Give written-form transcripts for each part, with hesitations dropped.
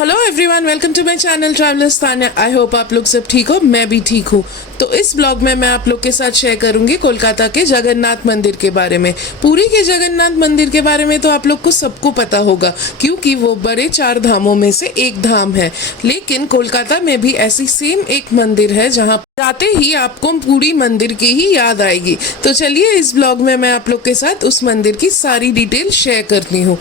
Hello everyone, welcome to my channel travellers Tanya. I hope आप लोग सब ठीक हो, मैं भी ठीक हूँ। तो इस ब्लॉग में मैं आप लोग के साथ शेयर करूंगी कोलकाता के जगन्नाथ मंदिर के बारे में। पुरी के जगन्नाथ मंदिर के बारे में तो आप लोग को सबको पता होगा, क्योंकि वो बड़े 4 धामों में से एक धाम है। लेकिन कोलकाता में भी ऐसी सेम एक मंदिर है जहाँ जाते ही आपको पुरी मंदिर की ही याद आएगी। तो चलिए इस ब्लॉग में मैं आप लोग के साथ उस मंदिर की सारी डिटेल शेयर करती हूँ।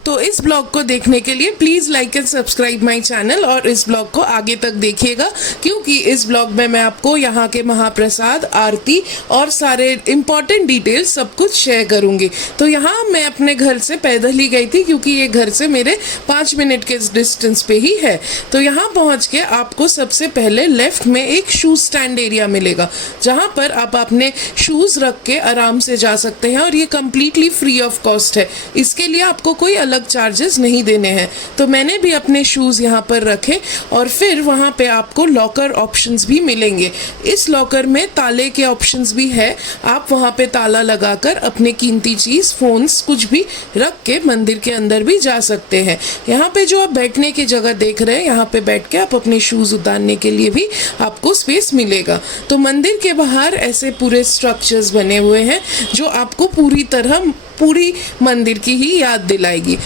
तो इस ब्लॉग को देखने के लिए please like and subscribe my channel और इस ब्लॉग को आगे तक देखिएगा, क्योंकि इस ब्लॉग में मैं आपको यहाँ के महाप्रसाद, आरती और सारे इम्पॉर्टेंट डिटेल्स सब कुछ शेयर करूँगी। तो यहाँ मैं अपने घर से पैदल ही गई थी, क्योंकि ये घर से मेरे 5 मिनट के डिस्टेंस पे ही है। तो यहाँ पहुँच के आपको सबसे पहले लेफ्ट में एक शूज़ स्टैंड एरिया मिलेगा, जहाँ पर आप अपने शूज़ रख के आराम से जा सकते हैं और ये कम्प्लीटली फ्री ऑफ कॉस्ट है। इसके लिए आपको कोई अलग चार्जेस नहीं देने हैं। तो मैंने भी अपने शूज़ यहाँ पर रखे और फिर वहाँ पे आपको लॉकर ऑप्शंस भी मिलेंगे। इस लॉकर में ताले के ऑप्शंस भी है। आप वहाँ पे ताला लगाकर अपने कीमती चीज़, फ़ोन्स, कुछ भी रख के मंदिर के अंदर भी जा सकते हैं। यहाँ पे जो आप बैठने की जगह देख रहे हैं, यहाँ पे बैठ के आप अपने शूज़ उतारने के लिए भी आपको स्पेस मिलेगा। तो मंदिर के बाहर ऐसे पूरे स्ट्रक्चर्स बने हुए हैं जो आपको पूरी मंदिर की ही याद दिलाएगी।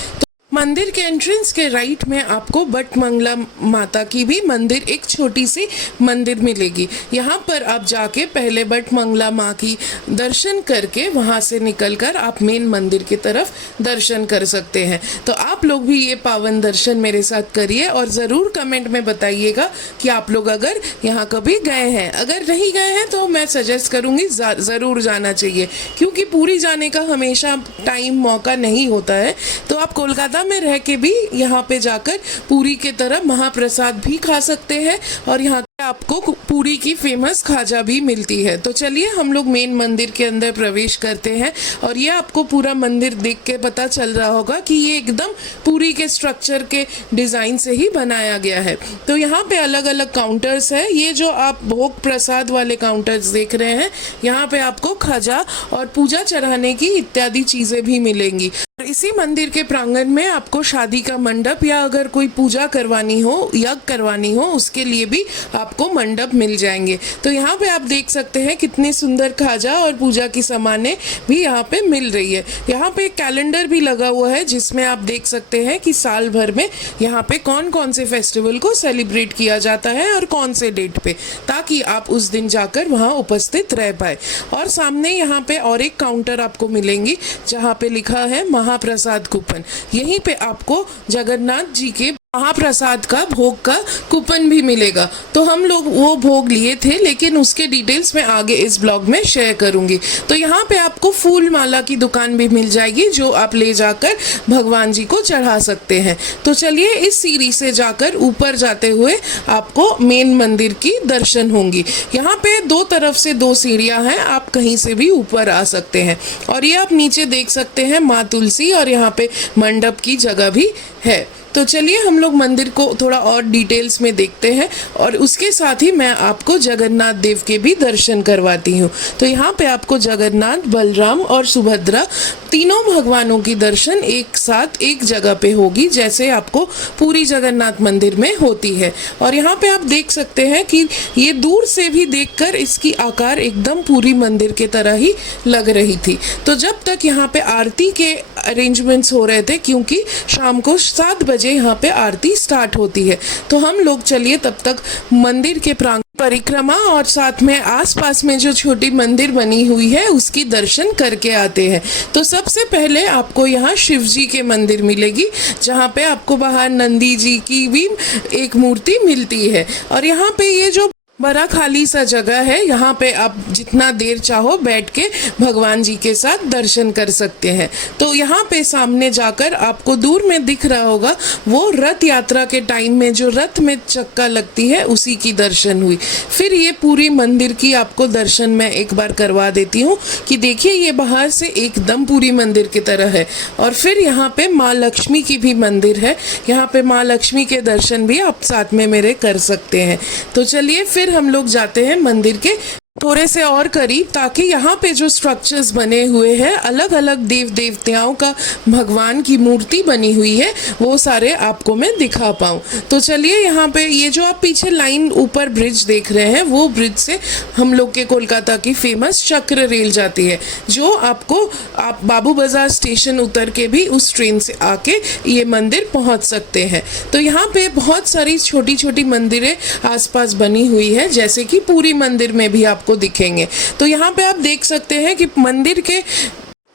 मंदिर के एंट्रेंस के राइट में आपको बट मंगला माता की भी मंदिर, एक छोटी सी मंदिर मिलेगी। यहाँ पर आप जाके पहले बट मंगला माँ की दर्शन करके वहाँ से निकलकर आप मेन मंदिर की तरफ दर्शन कर सकते हैं। तो आप लोग भी ये पावन दर्शन मेरे साथ करिए और ज़रूर कमेंट में बताइएगा कि आप लोग अगर यहाँ कभी गए हैं। अगर नहीं गए हैं तो मैं सजेस्ट करूँगी ज़रूर जाना चाहिए, क्योंकि पूरी जाने का हमेशा टाइम, मौका नहीं होता है। तो आप कोलकाता में रह के भी यहाँ पे जाकर पूरी के तरह महाप्रसाद भी खा सकते हैं और यहाँ आपको पूरी की फेमस खाजा भी मिलती है। तो चलिए हम लोग मेन मंदिर के अंदर प्रवेश करते हैं और ये आपको पूरा मंदिर देख के पता चल रहा होगा कि ये एकदम पूरी के स्ट्रक्चर के डिज़ाइन से ही बनाया गया है। तो यहाँ पे अलग अलग काउंटर्स है। ये जो आप भोग प्रसाद वाले काउंटर्स देख रहे हैं, यहाँ पे आपको खाजा और पूजा चढ़ाने की इत्यादि चीज़ें भी मिलेंगी। इसी मंदिर के प्रांगण में आपको शादी का मंडप या अगर कोई पूजा करवानी हो, यज्ञ करवानी हो, उसके लिए भी आपको मंडप मिल जाएंगे। तो यहाँ पे आप देख सकते हैं कितनी सुंदर खाजा और पूजा की सामानें भी यहाँ पे मिल रही है। यहाँ पे एक कैलेंडर भी लगा हुआ है जिसमें आप देख सकते हैं कि साल भर में यहाँ पे कौन कौन से फेस्टिवल को सेलिब्रेट किया जाता है और कौन से डेट पे, ताकि आप उस दिन जाकर वहाँ उपस्थित रह पाए। और सामने यहाँ पे और एक काउंटर आपको मिलेंगी जहाँ पे लिखा है महाप्रसाद कूपन। यहीं पे आपको जगन्नाथ जी के महाप्रसाद का भोग का कूपन भी मिलेगा। तो हम लोग वो भोग लिए थे, लेकिन उसके डिटेल्स मैं आगे इस ब्लॉग में शेयर करूंगी। तो यहाँ पे आपको फूल माला की दुकान भी मिल जाएगी जो आप ले जाकर भगवान जी को चढ़ा सकते हैं। तो चलिए इस सीढ़ी से जाकर ऊपर जाते हुए आपको मेन मंदिर की दर्शन होंगी। यहाँ पे 2 तरफ से 2 सीढ़ियाँ हैं, आप कहीं से भी ऊपर आ सकते हैं। और ये आप नीचे देख सकते हैं माँ तुलसी और यहाँ पे मंडप की जगह भी है। तो चलिए हम लोग मंदिर को थोड़ा और डिटेल्स में देखते हैं और उसके साथ ही मैं आपको जगन्नाथ देव के भी दर्शन करवाती हूँ। तो यहाँ पे आपको जगन्नाथ, बलराम और सुभद्रा तीनों भगवानों की दर्शन एक साथ एक जगह पे होगी, जैसे आपको पूरी जगन्नाथ मंदिर में होती है। और यहाँ पे आप देख सकते हैं कि ये दूर से भी देखकर इसकी आकार एकदम पूरी मंदिर के तरह ही लग रही थी। तो जब तक यहाँ पे आरती के अरेंजमेंट्स हो रहे थे, क्योंकि शाम को 7 बजे यहाँ पे आरती स्टार्ट होती है, तो हम लोग चलिए तब तक मंदिर के प्रांगण परिक्रमा और साथ में आसपास में जो छोटी मंदिर बनी हुई है उसकी दर्शन करके आते हैं। तो सबसे पहले आपको यहाँ शिव जी के मंदिर मिलेगी, जहाँ पे आपको बाहर नंदी जी की भी एक मूर्ति मिलती है। और यहाँ पे ये जो बड़ा खाली सा जगह है, यहाँ पे आप जितना देर चाहो बैठ के भगवान जी के साथ दर्शन कर सकते हैं। तो यहाँ पे सामने जाकर आपको दूर में दिख रहा होगा वो रथ यात्रा के टाइम में जो रथ में चक्का लगती है उसी की दर्शन हुई। फिर ये पूरी मंदिर की आपको दर्शन मैं एक बार करवा देती हूँ कि देखिए ये बाहर से एकदम पूरी मंदिर की तरह है। और फिर यहाँ पे माँ लक्ष्मी की भी मंदिर है, यहाँ पे माँ लक्ष्मी के दर्शन भी आप साथ में मेरे कर सकते हैं। तो चलिए फिर हम लोग जाते हैं मंदिर के थोड़े से और करीब, ताकि यहाँ पे जो स्ट्रक्चर्स बने हुए हैं, अलग अलग देव देवताओं का भगवान की मूर्ति बनी हुई है, वो सारे आपको मैं दिखा पाऊँ। तो चलिए, यहाँ पे ये जो आप पीछे लाइन ऊपर ब्रिज देख रहे हैं, वो ब्रिज से हम लोग के कोलकाता की फेमस चक्र रेल जाती है, जो आपको आप बाबू बाजार स्टेशन उतर के भी उस ट्रेन से आके ये मंदिर पहुँच सकते हैं। तो यहाँ पे बहुत सारी छोटी छोटी मंदिरें आसपास बनी हुई है, जैसे कि पूरी मंदिर में भी आपको दिखेंगे। तो यहाँ पे आप देख सकते हैं कि मंदिर के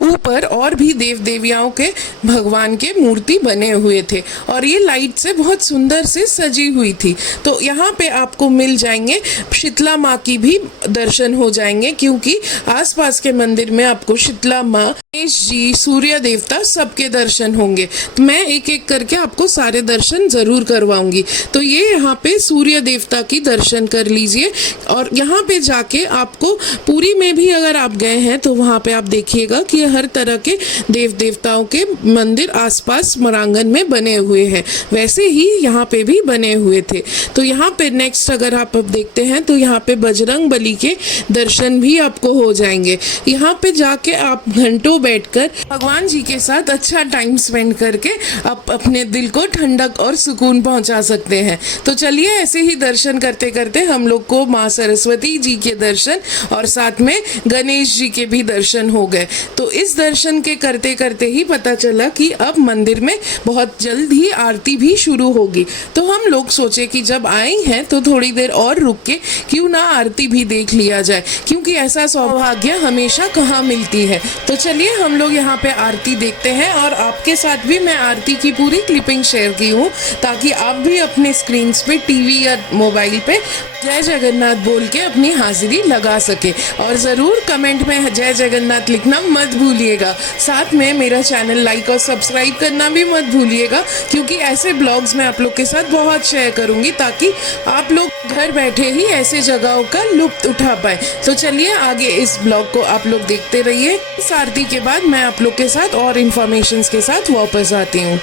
ऊपर और भी देव देवियाओं के भगवान के मूर्ति बने हुए थे, और ये लाइट से बहुत सुंदर से सजी हुई थी। तो यहाँ पे आपको मिल जाएंगे शीतला माँ की भी दर्शन हो जाएंगे, क्योंकि आसपास के मंदिर में आपको शीतला माँ, गणेश जी, सूर्य देवता सबके दर्शन होंगे। तो मैं एक एक करके आपको सारे दर्शन जरूर करवाऊंगी। तो ये यहाँ पे सूर्य देवता की दर्शन कर लीजिए, और यहाँ पे जाके आपको पुरी में भी अगर आप गए हैं तो वहाँ पे आप देखिएगा कि हर तरह के देव देवताओं के मंदिर आसपास मरांगन में बने हुए हैं, वैसे ही यहाँ पे भी बने हुए थे। तो यहाँ पे नेक्स्ट अगर आप अब देखते हैं तो यहाँ पे बजरंग बली के दर्शन भी आपको हो जाएंगे। यहाँ पे जाके आप घंटों बैठकर भगवान जी के साथ अच्छा टाइम स्पेंड करके आप अपने दिल को ठंडक और सुकून पहुंचा सकते हैं। तो चलिए, ऐसे ही दर्शन करते करते हम लोग को माँ सरस्वती जी के दर्शन और साथ में गणेश जी के भी दर्शन हो गए। तो इस दर्शन के करते करते ही पता चला कि अब मंदिर में बहुत जल्द ही आरती भी शुरू होगी। तो हम लोग सोचे कि जब आए हैं तो थोड़ी देर और रुक के क्यों ना आरती भी देख लिया जाए, क्योंकि ऐसा सौभाग्य हमेशा कहाँ मिलती है। तो चलिए, हम लोग यहाँ पे आरती देखते हैं, और आपके साथ भी मैं आरती की पूरी क्लिपिंग शेयर की हूँ, ताकि आप भी अपने स्क्रीन पे, टीवी या मोबाइल पे जय जगन्नाथ बोल के अपनी हाजिरी लगा सके। और ज़रूर कमेंट में जय जगन्नाथ लिखना मत भूलिएगा। साथ में मेरा चैनल लाइक और सब्सक्राइब करना भी मत भूलिएगा, क्योंकि ऐसे ब्लॉग्स मैं आप लोग के साथ बहुत शेयर करूँगी, ताकि आप लोग घर बैठे ही ऐसे जगहों का लुत्फ उठा पाए। तो चलिए, आगे इस ब्लॉग को आप लोग देखते रहिए। इस आरती के बाद मैं आप लोग के साथ और इन्फॉर्मेशन के साथ वापस आती हूँ।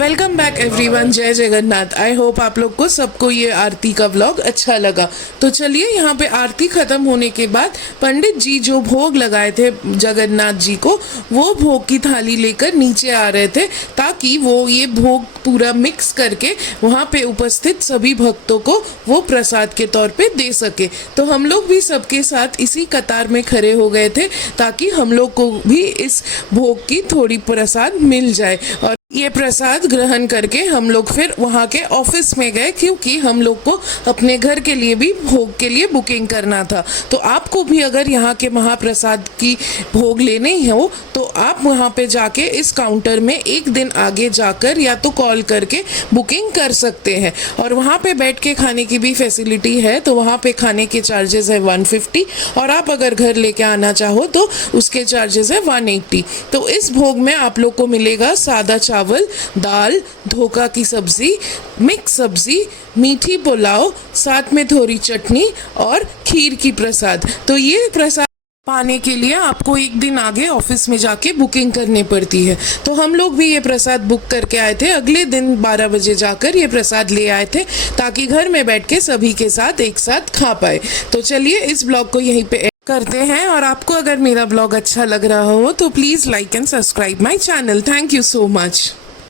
वेलकम बैक एवरीवन, जय जगन्नाथ। आई होप आप लोग को सबको ये आरती का व्लॉग अच्छा लगा। तो चलिए, यहाँ पे आरती खत्म होने के बाद पंडित जी जो भोग लगाए थे जगन्नाथ जी को, वो भोग की थाली लेकर नीचे आ रहे थे, ताकि वो ये भोग पूरा मिक्स करके वहाँ पे उपस्थित सभी भक्तों को वो प्रसाद के तौर पे दे सके। तो हम लोग भी सबके साथ इसी कतार में खड़े हो गए थे, ताकि हम लोग को भी इस भोग की थोड़ी प्रसाद मिल जाए। और ये प्रसाद ग्रहण करके हम लोग फिर वहाँ के ऑफिस में गए, क्योंकि हम लोग को अपने घर के लिए भी भोग के लिए बुकिंग करना था। तो आपको भी अगर यहाँ के महाप्रसाद की भोग लेने ही हो तो आप वहाँ पे जाके इस काउंटर में एक दिन आगे जाकर या तो कॉल करके बुकिंग कर सकते हैं। और वहाँ पे बैठ के खाने की भी फैसिलिटी है, तो वहाँ पे खाने के चार्जेस है 150, और आप अगर घर लेके आना चाहो तो उसके चार्जेस है 180। तो इस भोग में आप लोग को मिलेगा सादा चावल, चावल, दाल, धोखा की सब्जी, मिक्स सब्जी, मीठी पुलाव, साथ में थोड़ी चटनी और खीर की प्रसाद। तो ये प्रसाद पाने के लिए आपको एक दिन आगे ऑफिस में जाके बुकिंग करनी पड़ती है। तो हम लोग भी ये प्रसाद बुक करके आए थे, अगले दिन 12 बजे जाकर ये प्रसाद ले आए थे ताकि घर में बैठ के सभी के साथ एक साथ खा पाए। तो चलिए इस ब्लॉग को यहीं पे एंड करते हैं, और आपको अगर मेरा ब्लॉग अच्छा लग रहा हो तो please like and subscribe my channel. Thank you so much.